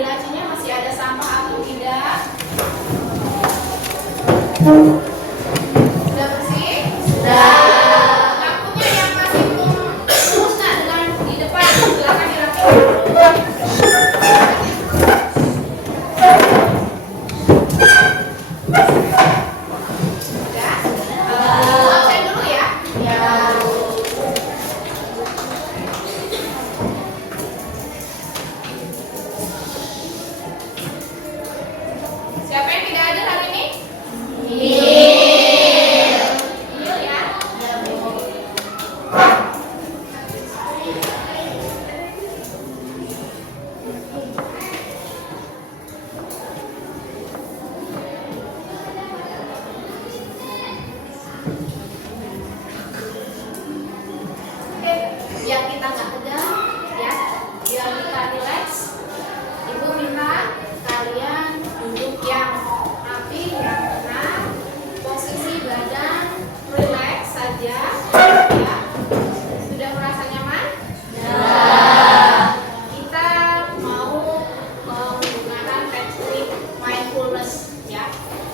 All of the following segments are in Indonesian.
di lacinya masih ada sampah atau tidak? Sudah bersih? Sudah. Lampunya yang masih belum lurus dengan di depan, silakan dirapikan. Biar kita nggak tegang, ya, biar kita relax. Ibu minta kalian duduk yang rapi, yang tenang, posisi badan relax saja, ya. Sudah merasa nyaman? Sudah. Kita mau menggunakan teknik mindfulness, ya.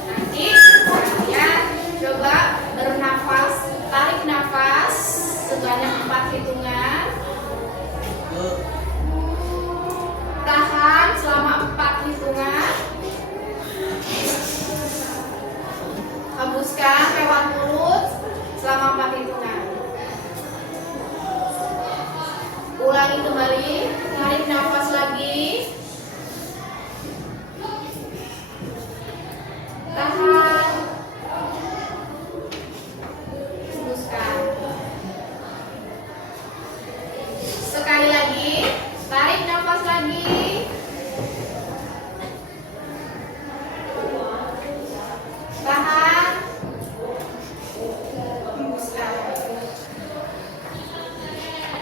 Nanti kalian coba bernafas, tarik nafas sebanyak 4 hitungan, tahan selama 4 hitungan, hembuskan lewat mulut selama 4 hitungan. Ulangi kembali, tarik nafas lagi, tahan, hembuskan. Sekali lagi, tarik nafas lagi, tahan, hembuskan.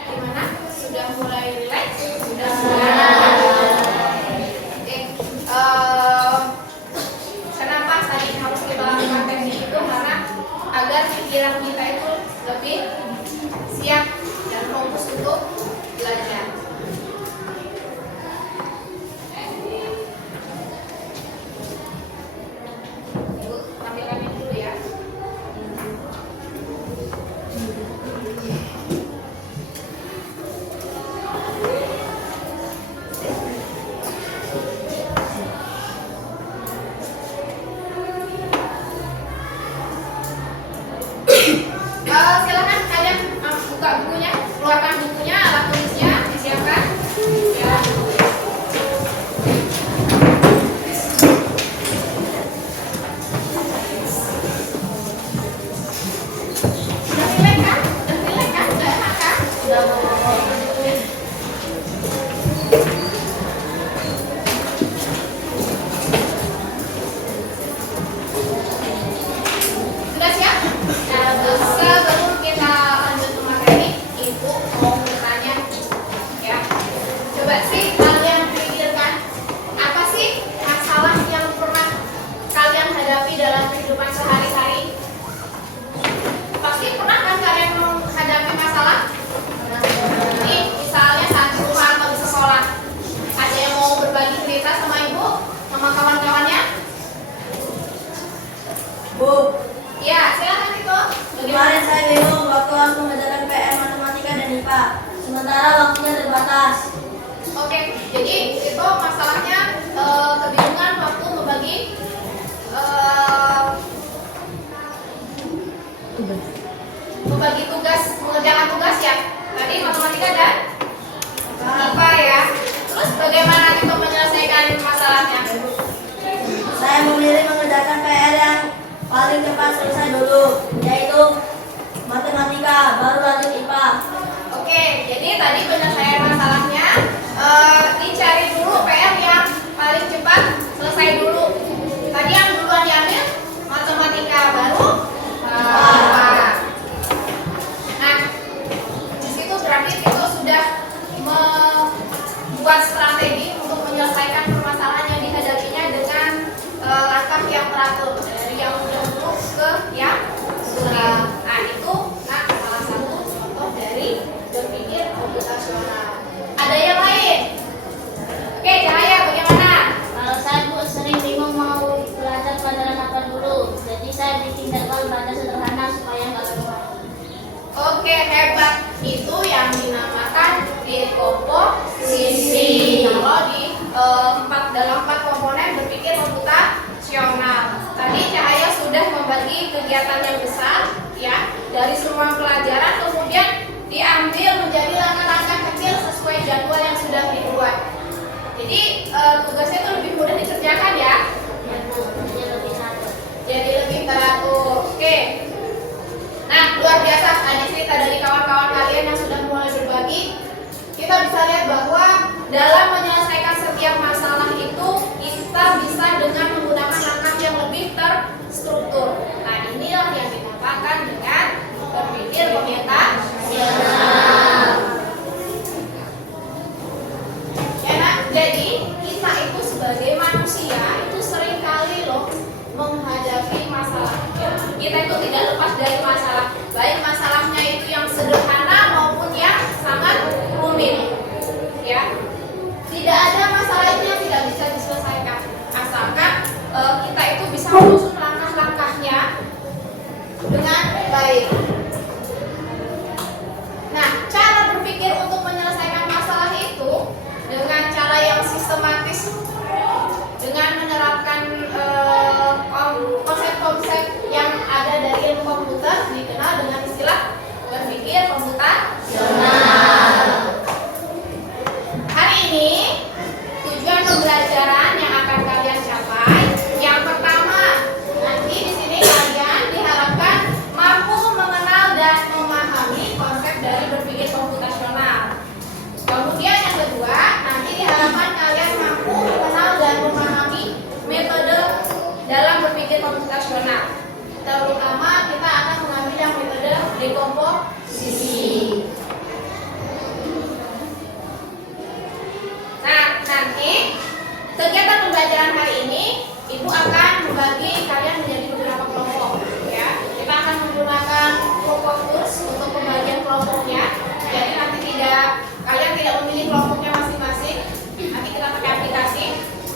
Gimana? Sudah mulai relax? Sudah mulai. Oke. Kenapa tadi harus kita lakukan teknik itu? Karena agar pikiran kita itu lebih siap dan fokus untuk belajar. Ibu, tampilkan ini dulu ya. Silakan kalian buka bukunya, keluarkan bukunya, alat tulisnya disiapkan. Ya. Udah relax kan? Udah relax kan? Udah enak kan? Sudah. Sudah siap? Sebelum kita lanjut ke materi, Ibu mau bertanya, ya. Coba sih kalian pikirkan, apa sih masalah yang pernah kalian hadapi dalam kehidupan sehari-hari? Pasti pernah kan kalian menghadapi masalah? Ini misalnya saat di rumah atau di sekolah. Ada yang mau berbagi cerita sama Ibu, sama kawan-kawannya? Bu, Ya, silakan itu. kemarin saya bingung waktu harus mengerjakan PR matematika dan IPA. Sementara waktunya terbatas. Oke, jadi itu masalahnya kebingungan waktu membagi tugas, mengerjakan tugas ya. Tadi matematika dan IPA ya. Terus bagaimana itu menyelesaikan masalahnya? Saya memilih mengerjakan PR yang paling cepat selesai dulu, yaitu matematika, baru lanjut IPA. Oke, jadi tadi penyelesaian masalahnya dicari dulu PR yang paling cepat selesai dulu. Tadi yang duluan diambil matematika, baru IPA. Nah, di situ berarti itu sudah membuat strategi untuk menyelesaikan permasalahan yang dihadapinya dengan langkah yang teratur, dari yang mudah dulu ke yang sulit. Nah, itu salah satu contoh dari berpikir komputasional. Ada hebat. Itu yang dinamakan dekomposisi. Kalau di dalam 4 komponen berpikir komputasional. Tadi Cahaya sudah membagi kegiatan yang besar ya dari semua pelajaran, kemudian diambil menjadi langkah-langkah kecil sesuai jadwal yang sudah dibuat. Jadi tugasnya itu lebih mudah dikerjakan ya. Jadi lebih teratur. Oke. Nah, luar biasa tadi cerita dari kawan-kawan kalian yang sudah mulai berbagi. Kita bisa lihat bahwa dalam menyelesaikan setiap masalah itu kita bisa dengan menggunakan langkah yang lebih terstruktur. Nah, inilah yang dinamakan dengan berpikir komputasional. Ya, nah, jadi kita itu sebagai manusia itu seringkali loh menghadapi masalah. Kita itu tidak lepas dari masalah, baik masalahnya itu yang sederhana maupun yang sangat rumit. Ya, tidak ada masalah itu yang tidak bisa diselesaikan, asalkan kita itu bisa menyusun langkah-langkahnya dengan baik. Nah, cara berpikir untuk menyelesaikan masalah itu dengan cara yang sistematis, dengan menerapkan konsep-konsep yang ada dari ilmu komputer, dikenal dengan istilah berpikir komputasional. Hari ini tujuan pembelajaran yang akan kalian capai, yang pertama, nanti di sini kalian diharapkan mampu mengenal dan memahami konsep dari berpikir komputasional. Kemudian yang kedua, nanti diharapkan kalian mampu mengenal dan memahami metode dalam berpikir komputasional. Terutama kita akan mengambil yang metode dekomposisi. Nah, nanti kegiatan pembelajaran hari ini Ibu akan membagi kalian menjadi beberapa kelompok ya. Kita akan menggunakan kelompok kurs untuk pembagian kelompoknya. Jadi nanti kalian tidak memilih kelompoknya masing-masing. Nanti kita pakai aplikasi.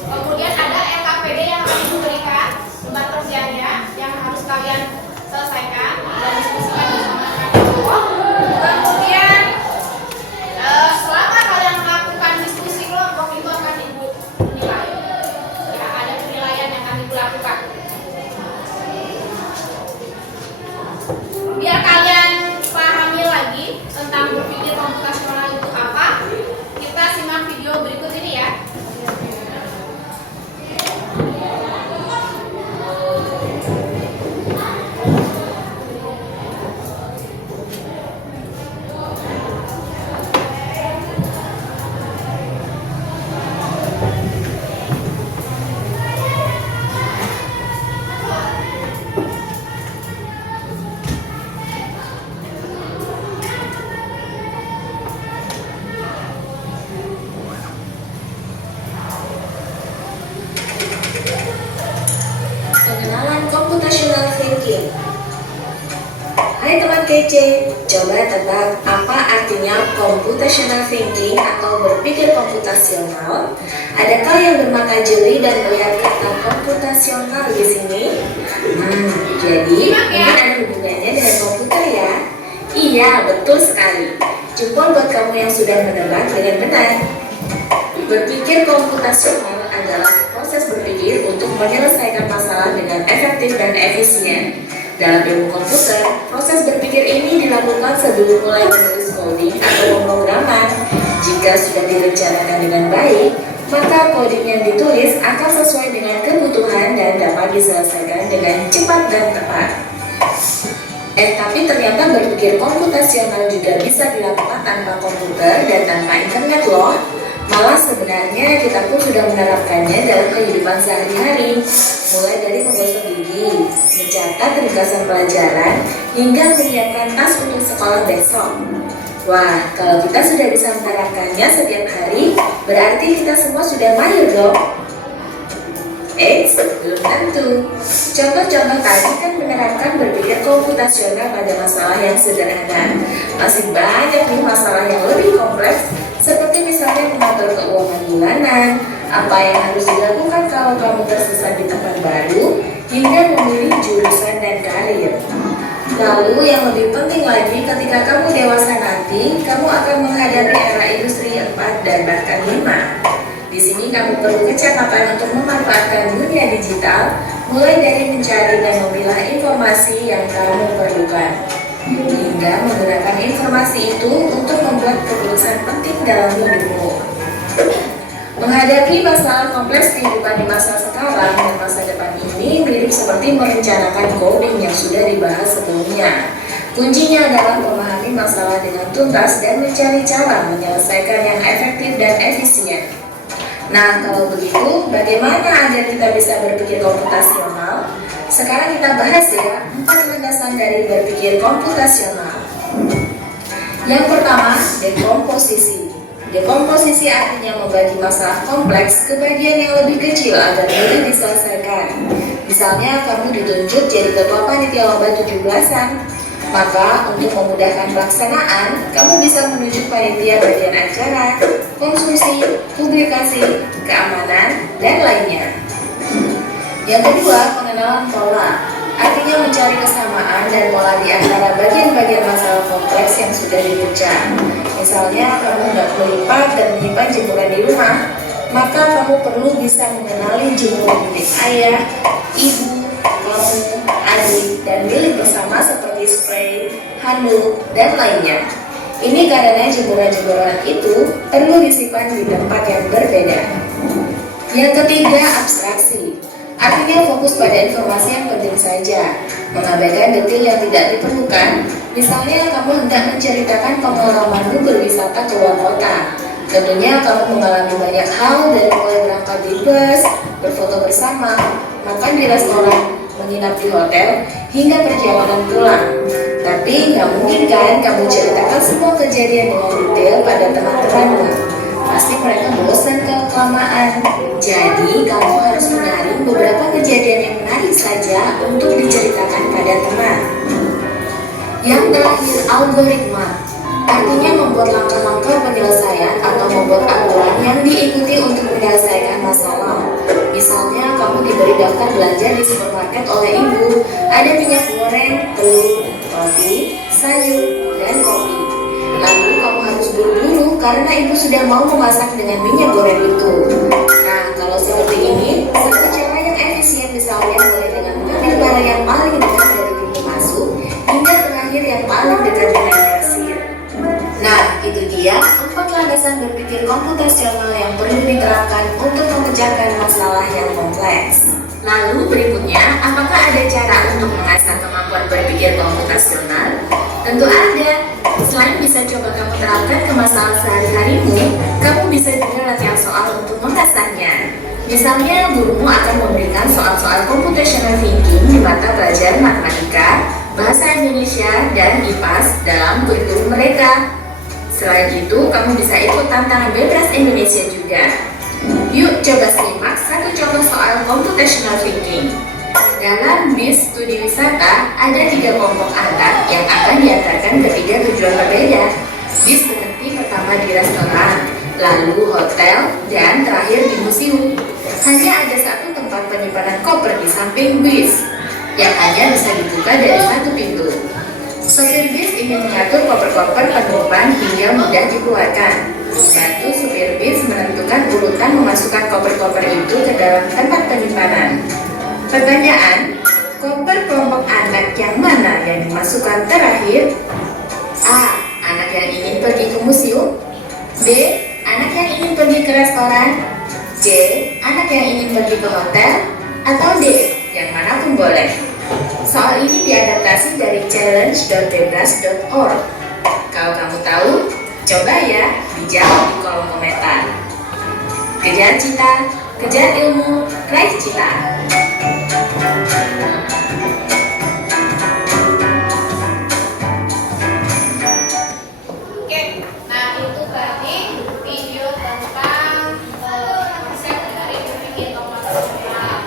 Kemudian ada LKPD yang akan diberikan tempat kerjanya yang harus kalian selesaikan dan diskusikan bersama kelompok. Kemudian selama kalian melakukan diskusi kelompok itu akan Ibu nilai. Ya, ada penilaian yang akan Ibu lakukan. Biar kalian pahami lagi tentang berpikir komputasional itu apa, kita simak video berikut ini ya. Pengenalan computational thinking. Hai teman kece, coba tebak apa artinya computational thinking atau berpikir komputasional? Adakah yang bermata jeli dan melihat kata komputasional di sini? Jadi mungkin ada hubungannya dengan komputer ya? Iya, betul sekali. Jempol buat kamu yang sudah menebak dengan benar. Berpikir komputasional adalah proses berpikir untuk menyelesaikan masalah dengan efektif dan efisien. Dalam ilmu komputer, proses berpikir ini dilakukan sebelum mulai menulis coding atau pemrograman. Jika sudah direncanakan dengan baik, maka coding yang ditulis akan sesuai dengan kebutuhan dan dapat diselesaikan dengan cepat dan tepat. Tapi ternyata berpikir komputasional juga bisa dilakukan tanpa komputer dan tanpa internet loh. Malah sebenarnya kita pun sudah menerapkannya dalam kehidupan sehari-hari, mulai dari menggosok gigi, mencatat ringkasan pelajaran, hingga menyiapkan tas untuk sekolah besok. Wah, kalau kita sudah bisa menerapkannya setiap hari, berarti kita semua sudah mahir dong. Belum tentu. Contoh-contoh tadi kan menerapkan berpikir komputasional pada masalah yang sederhana. Masih banyak nih masalah yang lebih kompleks, seperti misalnya mengatur keuangan bulanan, apa yang harus dilakukan kalau kamu tersesat di tempat baru, hingga memilih jurusan dan karir. Lalu yang lebih penting lagi, ketika kamu dewasa nanti, kamu akan menghadapi era industri 4 dan bahkan 5. Di sini kamu perlu kecepatan untuk memanfaatkan dunia digital, mulai dari mencari dan memilah informasi yang kamu perlukan, hingga menggunakan informasi itu untuk membuat keputusan penting dalam hidupmu. Menghadapi masalah kompleks kehidupan di masa sekarang dan masa depan ini mirip seperti merencanakan coding yang sudah dibahas sebelumnya. Kuncinya adalah memahami masalah dengan tuntas dan mencari cara menyelesaikan yang efektif dan efisien. Nah, kalau begitu, bagaimana agar kita bisa berpikir komputasional? Sekarang kita bahas ya, 4 landasan dari berpikir komputasional. Yang pertama, dekomposisi. Dekomposisi artinya membagi masalah kompleks ke bagian yang lebih kecil agar mudah diselesaikan. Misalnya, kamu ditunjuk jadi ketua panitia lomba 17-an. Maka, untuk memudahkan pelaksanaan, kamu bisa menunjuk panitia bagian acara, konsumsi, publikasi, keamanan, dan lainnya. Yang kedua, pengenalan pola. Artinya mencari kesamaan dan pola di antara bagian-bagian masalah kompleks yang sudah dibaca. Misalnya, kamu nggak melipat dan menyimpan jemuran di rumah, maka kamu perlu bisa mengenali jemuran milik ayah, ibu, kamu, adik, dan milik bersama seperti spray, handuk, dan lainnya. Ini karena jemuran-jemuran itu perlu disimpan di tempat yang berbeda. Yang ketiga, abstraksi. Artinya fokus pada informasi yang penting saja, mengabaikan detail yang tidak diperlukan. Misalnya, kamu hendak menceritakan pengalamanmu berwisata ke luar kota. Tentunya kamu mengalami banyak hal, dari mulai berangkat di bus, berfoto bersama, makan di restoran, menginap di hotel, hingga perjalanan pulang. Tapi nggak mungkin kan kamu ceritakan semua kejadian dengan detail pada teman-temanmu. Pasti mereka bosan kelamaan. Jadi kamu harus menyaring beberapa kejadian yang menarik saja untuk diceritakan pada teman. Yang terakhir, algoritma. Artinya membuat langkah-langkah penyelesaian atau membuat aturan yang diikuti untuk menyelesaikan masalah. Misalnya, kamu diberi daftar belanja di supermarket oleh ibu. Ada minyak goreng, telur, roti, sayur, dan kopi. Lalu kamu harus buru-buru karena ibu sudah mau memasak dengan minyak goreng itu. Nah, kalau seperti ini, satu cara yang efisien misalnya mulai dengan mengambil barang yang paling dekat dari pintu masuk hingga terakhir yang paling dekat dengan kasir. Nah, itu dia 4 landasan berpikir komputasional yang perlu diterapkan untuk memecahkan masalah yang kompleks. Lalu berikutnya, apakah ada cara untuk mengasah kemampuan berpikir komputasional? Tentu ada. Selain bisa coba kamu terapkan ke masalah sehari-harimu, kamu bisa juga latihan soal untuk mengasahnya. Misalnya, gurumu akan memberikan soal-soal computational thinking di mata pelajaran matematika, bahasa Indonesia, dan IPAS dalam kurikulum mereka. Selain itu, kamu bisa ikut tantangan bebas Indonesia juga. Yuk coba simak satu contoh soal computational thinking. Dalam bis studi wisata, ada 3 kelompok anak yang akan diantarkan ke 3 tujuan berbeda. Bis berhenti pertama di restoran, lalu hotel, dan terakhir di museum. Hanya ada 1 tempat penyimpanan koper di samping bis, yang hanya bisa dibuka dari 1 pintu. Sopir bis ingin mengatur koper-koper penumpang hingga mudah dikeluarkan. Bantu supir bis menentukan urutan memasukkan koper-koper itu ke dalam tempat penyimpanan. Pertanyaan, koper kelompok anak yang mana yang dimasukkan terakhir? A. Anak yang ingin pergi ke museum. B. Anak yang ingin pergi ke restoran. C. Anak yang ingin pergi ke hotel. Atau D. Yang manapun boleh. Soal ini diadaptasi dari challenge.bebas.org. Kalau kamu tahu, coba ya dijawab di kolom komentar. Kejar cita, kejar ilmu, raih cita. Oke, nah itu tadi video tentang konsep dari berpikir komputasional.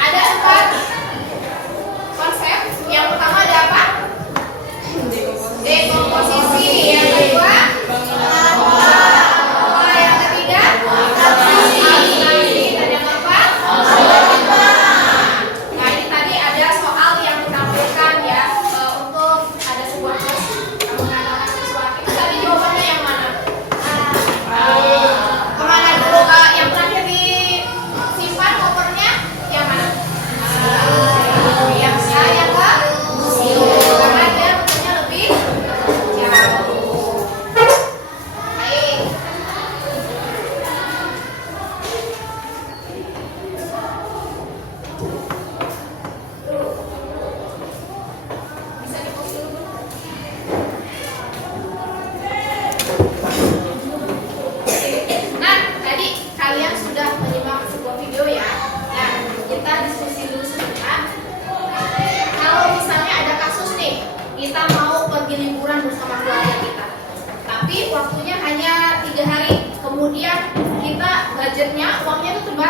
Ada 4 konsep. Yang pertama ada apa? Dekomposisi. Yang kedua, yang ketiga, abstraksi. Dan yang keempat,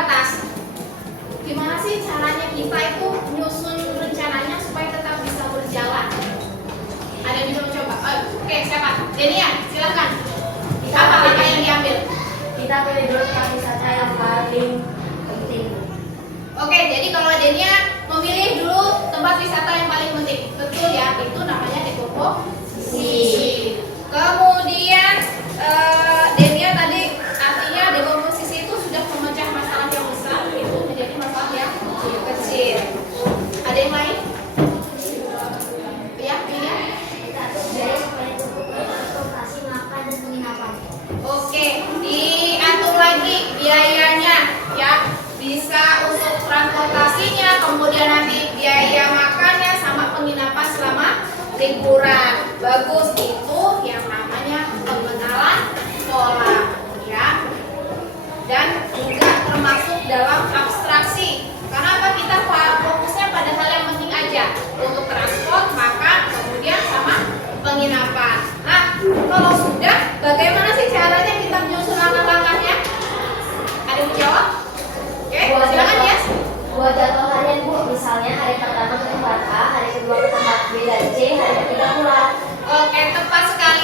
atas. Gimana sih caranya kita itu nyusun rencananya supaya tetap bisa berjalan? Ada yang bisa mencoba? Oke, siapa? Denia, silakan. Apa langkah yang diambil? Kita pilih dulu tempat wisata yang paling penting. Oke, jadi kalau Denia memilih dulu tempat wisata yang paling penting, betul ya? Itu namanya dekomposisi. Kemudian Denia tadi artinya dekomposisi itu sudah memecah masalah yang besar itu menjadi masalah yang kecil. Ada yang lain? Ya, Denia? Kita atur biaya supaya cukup untuk transportasi, makan, dan penginapan. Oke, diatur lagi biayanya ya. Bisa untuk transportasinya, kemudian nanti biaya makannya sama penginapan selama liburan. Bagus, itu yang namanya pembekalan sekolah ya. Dan juga termasuk dalam abstraksi. Karena apa, kita fokusnya pada hal yang penting aja. Untuk transport, makan, kemudian sama penginapan. Nah, kalau sudah, bagaimana sih caranya kita menyusun langkah-langkahnya? Ada yang menjawab? Oke, silakan ya. Buat jadwal harian Bu, misalnya hari pertama ke tempat A, hari kedua ke tempat B dan C, hari ketiga pulang. Oke, tepat sekali.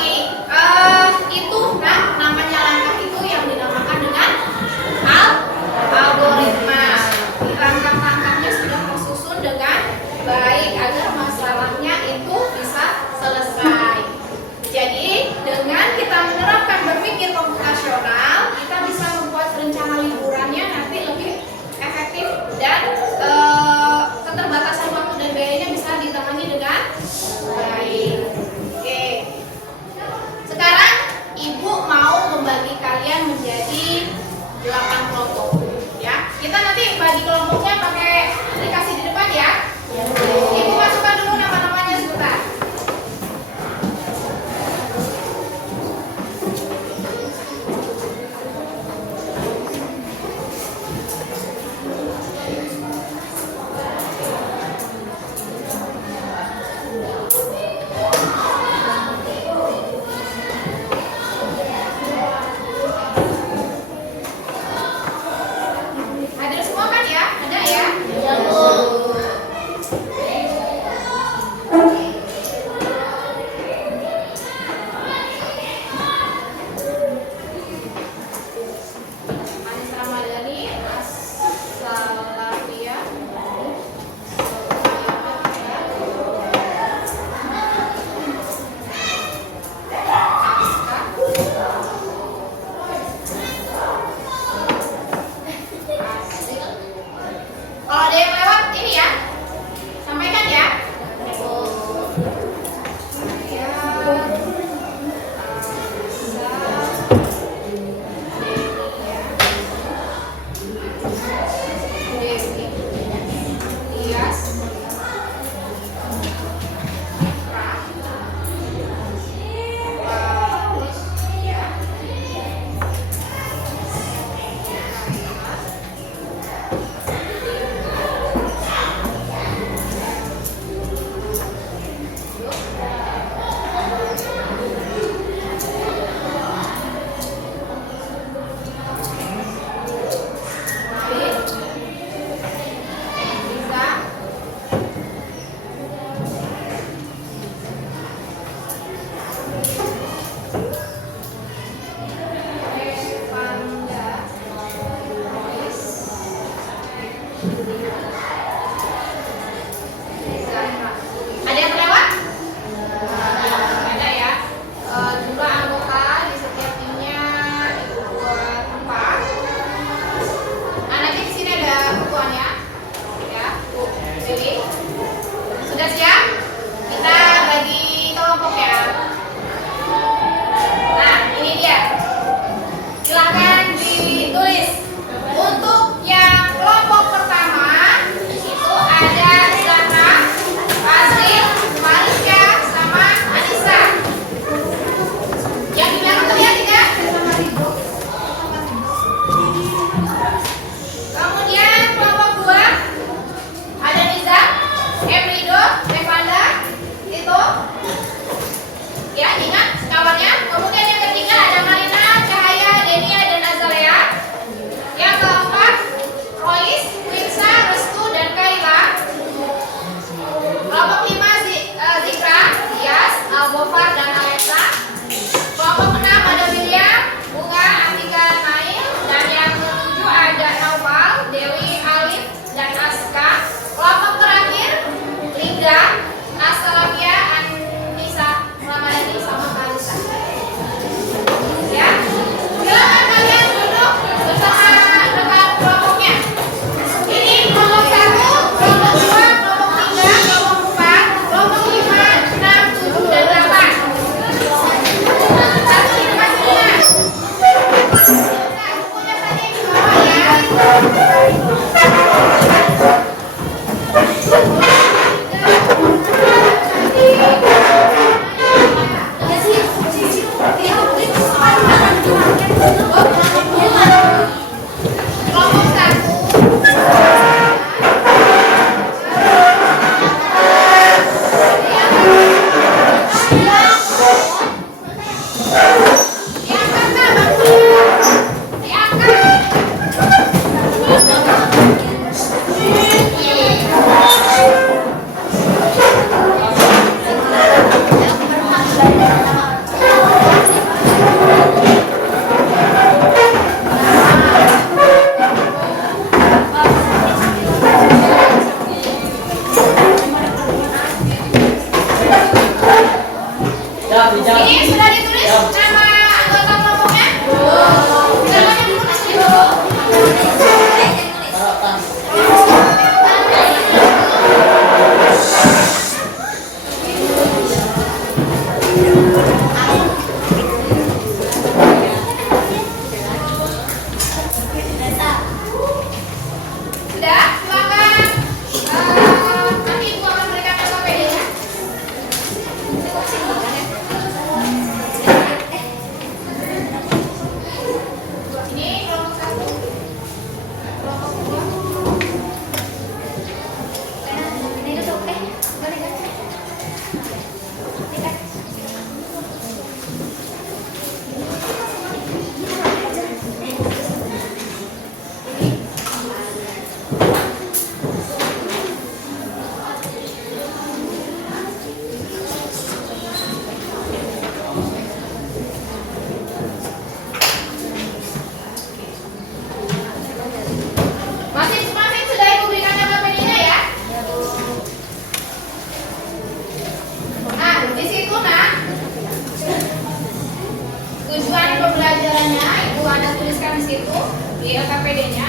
situ di LKPD-nya.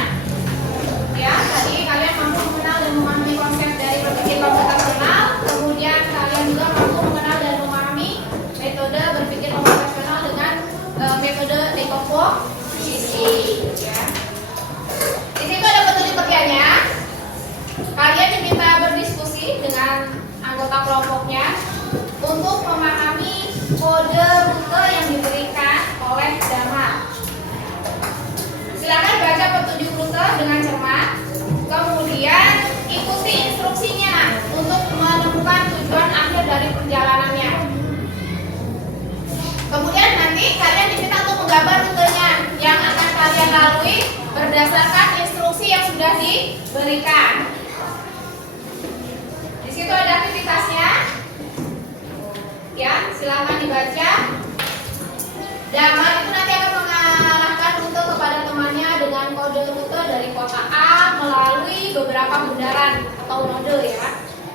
Ya, tadi kalian mampu mengenal dan memahami konsep dari berpikir komputasional, kemudian kalian juga mampu mengenal dan memahami metode berpikir komputasional dengan metode dekomposisi. Ya. Di situ ada petunjuk kerjanya. Kalian diminta berdiskusi dengan anggota kelompoknya untuk memahami kode rute yang diberikan oleh Damar. Silakan baca petunjuk rute dengan cermat, kemudian ikuti instruksinya untuk menemukan tujuan akhir dari perjalanannya. Kemudian nanti kalian diminta untuk menggambar rutenya yang akan kalian lalui berdasarkan instruksi yang sudah diberikan. Di situ ada aktivitasnya. Ya, silakan dibaca. Damar itu nanti akan mengarahkan rute kepada temannya dengan kode rute dari kota A melalui beberapa bundaran atau node ya.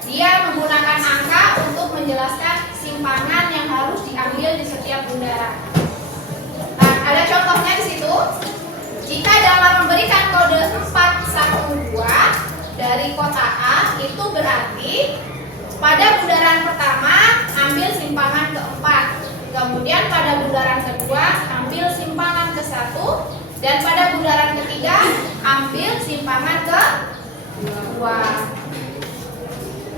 Dia menggunakan angka untuk menjelaskan simpangan yang harus diambil di setiap bundaran. Nah, ada contohnya di situ. Jika Damar memberikan kode 412 dari kota A, itu berarti pada bundaran pertama ambil simpangan keempat. Kemudian pada bundaran kedua ambil simpangan ke-1 dan pada bundaran ketiga ambil simpangan ke-2.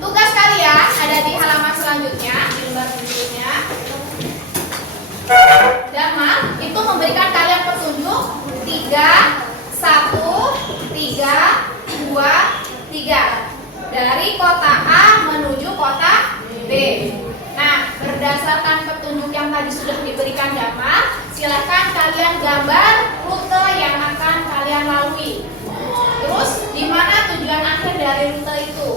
Tugas kalian ada di halaman selanjutnya, di lembar berikutnya. Damar itu memberikan kalian petunjuk 3, 1, 3, 2, 3 dari kota A menuju kota B. Nah, berdasarkan petunjuk yang tadi sudah diberikan Damar, silakan kalian gambar rute yang akan kalian lalui. Terus, di mana tujuan akhir dari rute itu?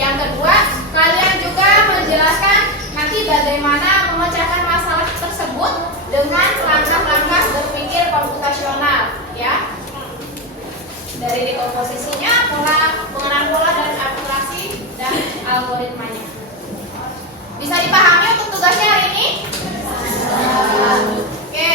Yang kedua, kalian juga menjelaskan nanti bagaimana memecahkan masalah tersebut dengan langkah-langkah berpikir komputasional, ya. Dari dekomposisinya, pengenalan pola dan abstraksi dan algoritmanya. Bisa dipahami untuk tugasnya hari ini? Oke.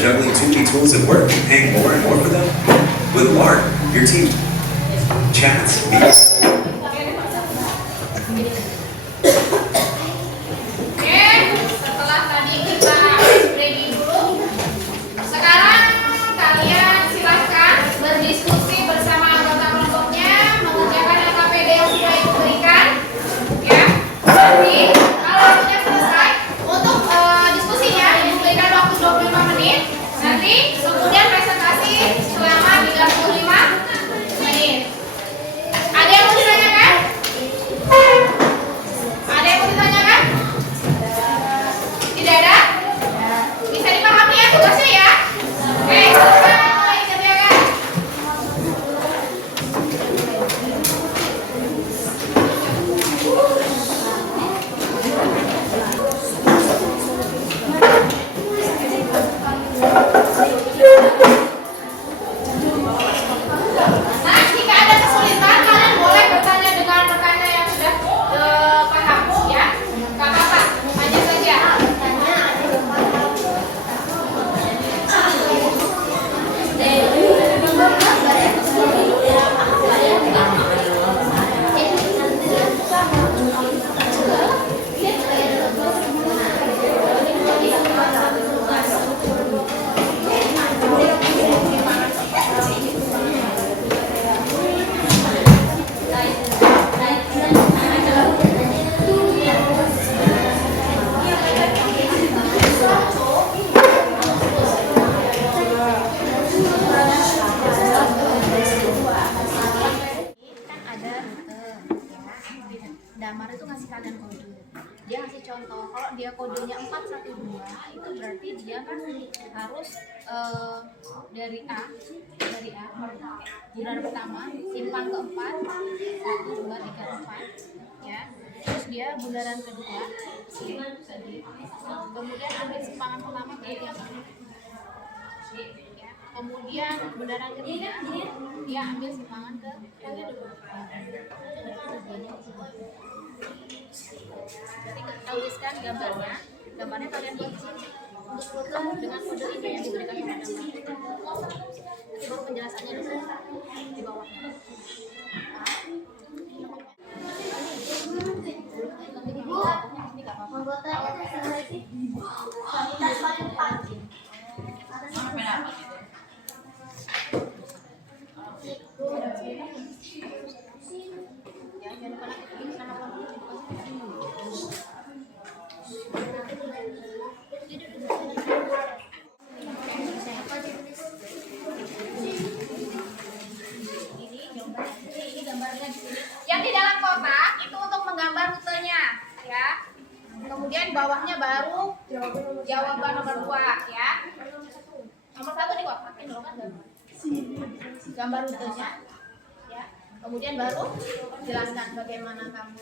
juggling too many tools at work and paying more and more for them? With Lark, your team chats, meets, Oke, setelah tadi kita ready dulu, sekarang kalian silahkan berdiskusi bersama anggota kelompoknya, mengerjakan LKPD yang sudah ibu berikan. Ya, nanti kalau sudah selesai untuk diskusinya, ibu berikan waktu 25 menit. Nanti kemudian presentasi selama 35 menit. Ada yang mau ditanyakan? Ada yang mau ditanyakan? Tidak ada? Bisa dipahami ya tugasnya ya? Oke, silakan mulai dikerjakan. Nah, jika ada kesulitan, kalian boleh bertanya dengan rekannya yang sudah paham ya. Gak apa-apa, tanya saja. Kan ada rute ya. Damar itu ngasih kalian kode. Dia ngasih contoh, kalau dia kodenya 412 itu berarti dia kan harus dari A bundaran pertama simpang keempat 1 2 3 4 ya. Terus dia bundaran kedua tadi. Kemudian ambil simpangan pertama ke yang ini. Ya. Kemudian bundaran ketiga dia ambil simpangan ke yang kedua. Nanti kita tuliskan gambarnya kalian buat di sini untuk rute dengan kode ini yang diberikan kepada nanti baru penjelasannya di sini di bawahnya. Ini nggak apa-apa. Ya, jangan lupa nanti sama ini gambarnya di sini. Yang di dalam kotak itu untuk menggambar rutenya ya. Kemudian bawahnya baru jawaban nomor 2 ya. Nomor 1 di kotak ini loh kan gambar rutenya ya. Kemudian baru jelaskan bagaimana kamu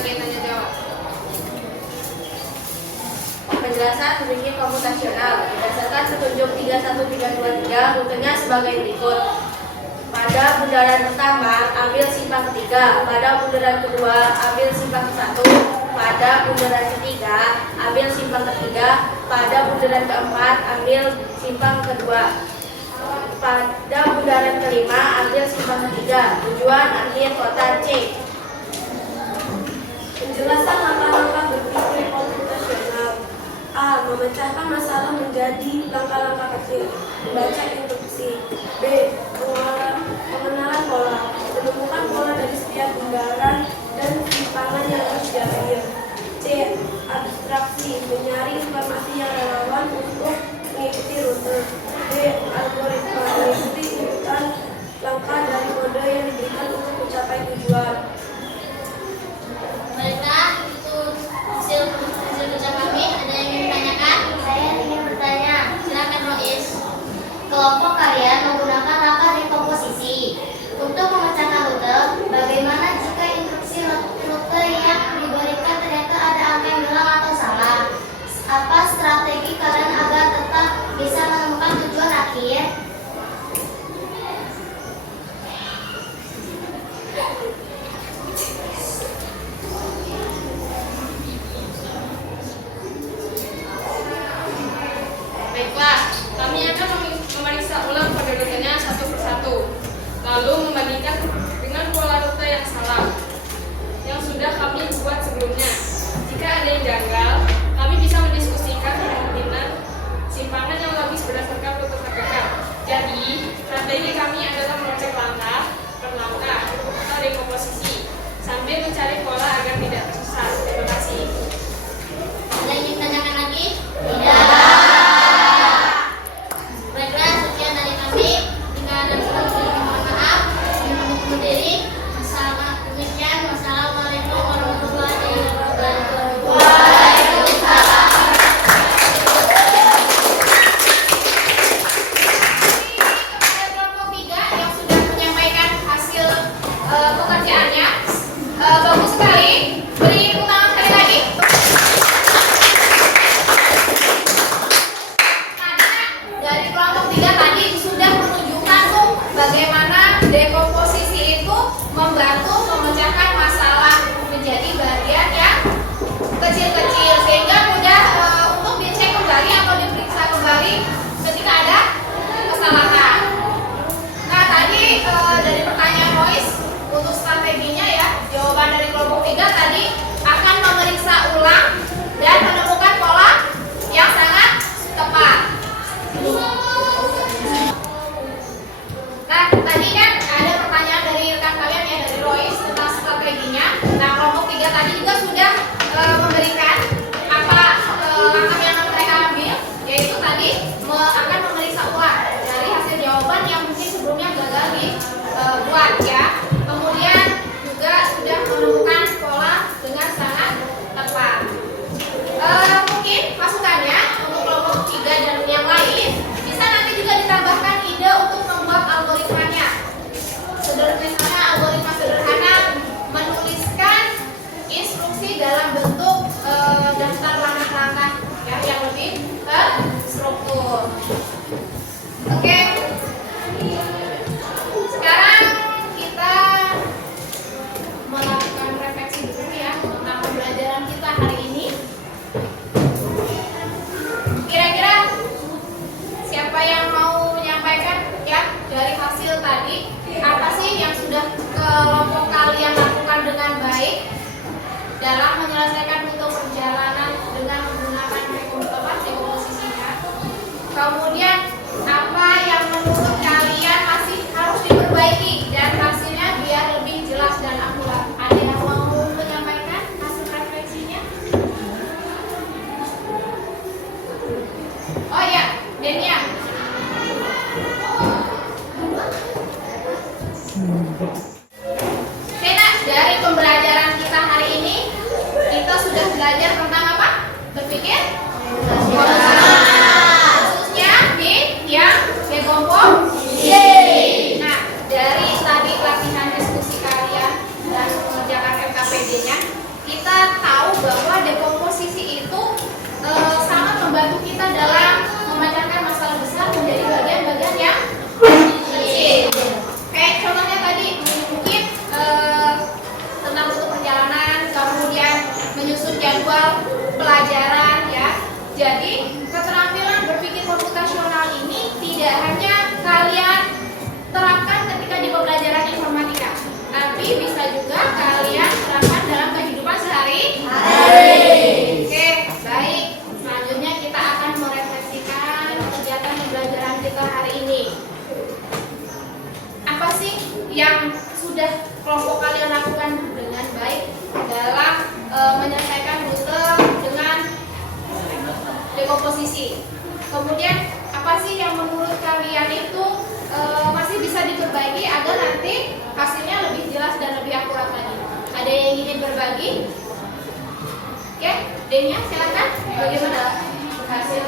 sebagai tanya jawab. Penjelasan berpikir komputasional berdasarkan petunjuk 31323 rutenya sebagai berikut. Pada bundaran pertama, ambil simpang ketiga. Pada bundaran kedua, ambil simpang ke-1. Pada bundaran ketiga, ambil simpang ketiga. Pada bundaran keempat, ambil simpang kedua. Pada bundaran kelima, ambil simpang ketiga. Tujuan akhir kota C. Penjelasan langkah-langkah berpikir komputasional. A. Memecahkan masalah menjadi langkah-langkah kecil. Membaca instruksi. B. Pengenalan pola. Menemukan pola dari setiap bundaran dan simpangan yang harus diambil. C. Abstraksi. Mencari informasi yang relevan untuk mengikuti rute. D. Algoritma. Mengikuti urutan langkah dari kode yang diberikan untuk mencapai tujuan. Baiklah, itu hasil kerja kami. Ada yang ingin ditanyakan? Saya ingin bertanya. Silakan Rois. Kelompok kalian menggunakan langkah dekomposisi untuk memecahkan rute. Bagaimana jika instruksi rute yang diberikan ternyata ada angka yang hilang atau salah? Apa strategi kalian agar tetap bisa menemukan tujuan akhir? Baiklah, kami akan memeriksa ulang kode rutenya satu persatu, lalu membandingkan dengan pola rute yang salah yang sudah kami buat sebelumnya. Jika ada yang janggal, kami bisa mendiskusikan kemungkinan simpangan yang logis berdasarkan rute terdekat. Jadi, strategi kami adalah mengecek langkah per langkah atau dekomposisi sambil mencari pola agar tidak tersesat. Terima kasih. Ada yang ingin ditanyakan lagi? Tidak. Baiklah, sekian dari kami. Jika ada kurang-kurang mohon maaf. Untuk diri. Demikian. Wassalamualaikum warahmatullahi wabarakatuh. Kepada kelompok 3 yang sudah menyampaikan hasil pekerjaannya, bagus sekali. Beri tepuk tangan sekali lagi. Karena dari kelompok 3 tadi sudah menunjukkan tuh bagaimana dekomposisi itu membantu memecahkan masalah menjadi bagian yang kecil-kecil sehingga mudah untuk dicek kembali atau diperiksa kembali ketika ada kesalahan. Nah tadi dari pertanyaan Rois untuk strateginya ya, jawaban dari kelompok 3 tadi akan memeriksa ulang dan menemukan pola yang sangat tepat. Nah tadi kan ada pertanyaan dari rekan kalian ya, dari Rois tentang strateginya. Nah kelompok 3 tadi juga sudah memberikan apa langkah yang mereka ambil, yaitu tadi akan memeriksa ulang dari hasil jawaban yang mungkin sebelumnya gagal dibuat ya. Kemudian juga sudah menemukan pola dengan sangat tepat. Mungkin masukannya untuk kelompok 3 dan yang lain bisa nanti juga ditambahkan ide untuk membuat algoritmanya. Misalnya algoritma sederhana menuliskan instruksi dalam bentuk daftar langkah-langkah ya, yang lebih terstruktur. Oke. Sekarang kita melakukan refleksi dulu ya tentang pembelajaran kita hari ini. Kira-kira siapa yang mau menyampaikan ya dari hasil tadi, apa sih yang sudah kelompok kalian lakukan dengan baik dalam menyelesaikan rute perjalanan dengan menggunakan dekomposisinya? Kemudian apa yang menurut kalian masih harus diperbaiki dan hasilnya biar lebih jelas dan akurat? Ada yang mau menyampaikan hasil refleksinya? Oh ya, Denia. Dena, dari pembelajaran kita hari ini, kita sudah belajar tentang apa? Berpikir? Khususnya di yang dekomposisi. Nah, dari tadi latihan diskusi kalian dan mengerjakan RKPD-nya, kita komposisi itu sangat membantu kita dalam memecahkan masalah besar menjadi bagian-bagian yang kecil. Kayak contohnya tadi mungkin tentang rute perjalanan, kemudian menyusun jadwal pelajaran ya. Jadi keterampilan berpikir komputasional ini tidak hanya kalian terapkan ketika di pembelajaran informatika, tapi bisa juga kalian terapkan dalam kehidupan sehari-hari. Oke, baik. Selanjutnya kita akan merefleksikan kegiatan pembelajaran kita hari ini. Apa sih yang sudah kelompok kalian lakukan dengan baik dalam menyelesaikan rute dengan dekomposisi? Kemudian apa sih yang menurut kalian itu masih bisa diperbaiki agar nanti hasilnya lebih jelas dan lebih akurat lagi? Ada yang ingin berbagi? Oke, Denia silakan. Bagaimana hasil